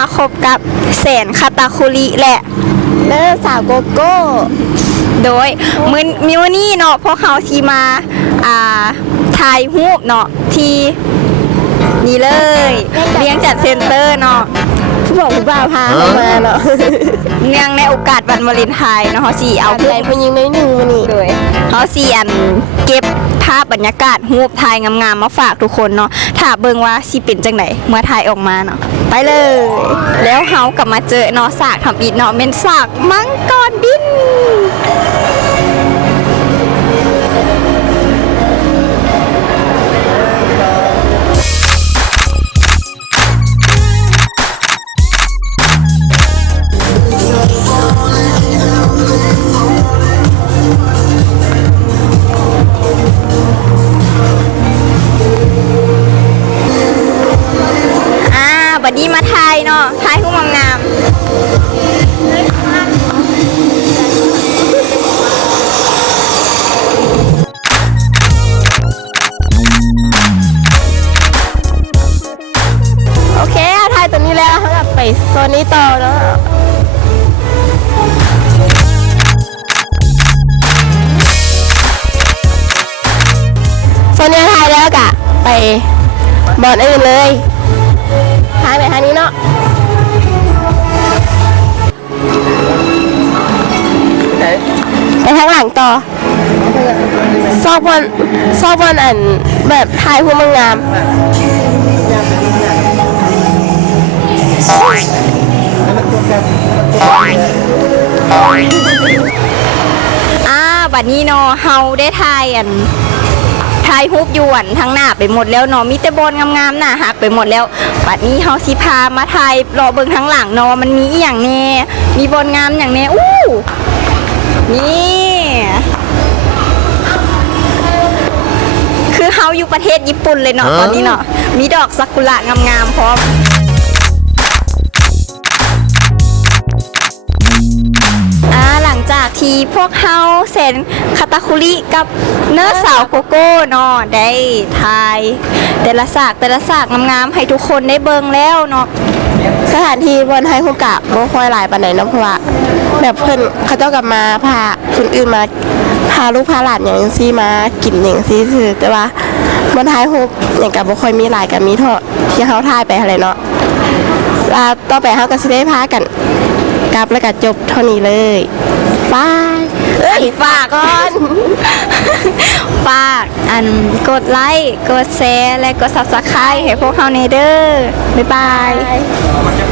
มาคบกับแสนคาตาคุริแหละเด้อสาวโกโก้โดยมื้อนี้เนาะพวกเขาสิมาถ่ายรูปเนาะที่นี่เลยเลี้ยงจัดเซ็นเตอร์เนาะผู้บอกผู้บ่าวพาเข้ามาเนาะเนื่องในโอกาสวันวาเลนไทน์เนาะเขาสิเอาใจผู้หญิงน้อยหนึ่งมื้อนี้เลยเขาสิเก็บภาพบรรยากาศรูปถ่ายงามๆมาฝากทุกคนเนาะถ้าเบิ่งว่าสิเป็นจังไดเมื่อถ่ายออกมาเนาะไปเลยแล้วเฮากลับมาเจอเนาะสากทำอีกเนาะเป็นสากมังกรบินบัดนี้มาไทยเนาะไทยหุ้มงามโอเคไทยตัวนี้แล้วเขาจะไปโซนนี้ต่อเนาะโซนนี้ไทยแล้วกะไปบอลอื่นเลยทางไหนทางนี้เนาะไปทางหลังต่อซอกบอลอันแบบทายหัวมังงามบัดนี้เนาะเฮาได้ทายทายฮุบยวนทั้งหน้าไปหมดแล้วเนาะมีแต่บอลงามๆหน้าหักไปหมดแล้วบัดนี้เฮาสิพามาทายรอเบิ่งทั้งหลังเนาะมันมีอีหยังแน่มีบอลงามอย่างแน่นี่คือเฮาอยู่ประเทศญี่ปุ่นเลยเนาะตอนนี้เนาะมีดอกซากุระงามๆพร้อมหลังจากที่พวกเฮาเซนคาตาคุริกับเนื้อสาวโกโก้เนาะได้ทายแต่ละสากงามๆให้ทุกคนได้เบิ่งแล้วเนาะสถานที่บนไฮคุกะบ่ค่อยหลายปานใดเนาะเพราะว่าแบบเพิ่นเขาเจ้ากลับมาพาคนอื่นมาพาลูกพาหลานอย่างซี่มากินอย่างซี่คือแต่ว่าบนไฮคุกอย่างกับบ่ค่อยมีหลายกับมีเท่าที่เฮาทายไปอะไรเนาะแล้วต่อไปเฮาก็สิได้พากันกลับแล้วก็จบเท่านี้เลยบายฝากก่อนฝากกดไลค์กดแชร์และกด Subscribe ให้พวกเฮาเนเด้อบ๊ายบาย